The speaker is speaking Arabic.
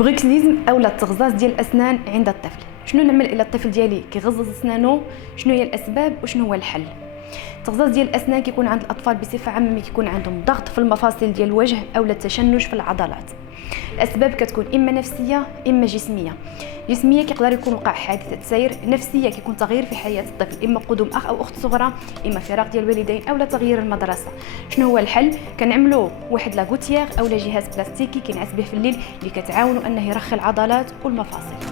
البروكسيزم اولا التغزاز ديال الاسنان عند الطفل. شنو نعمل الى الطفل ديالي كيغزز اسنانه؟ شنو هي الاسباب وشنو هو الحل؟ التغزاز ديال الاسنان كيكون عند الاطفال بصفه عامه ملي كيكون عندهم ضغط في المفاصل ديال الوجه اولا تشنج في العضلات. الاسباب كتكون اما نفسيه اما جسميه. جسميه كيقدر يكون وقع حادثه سير، نفسيه كيكون تغيير في حياه الطفل، اما قدوم اخ او اخت صغرى، اما فراق ديال الوالدين اولا تغيير المدرسه. شنو هو الحل؟ كنعملوا واحد لاغوتيير اولا جهاز بلاستيكي كينعس به في الليل اللي كتعاونوا انه يرخي العضلات والمفاصل.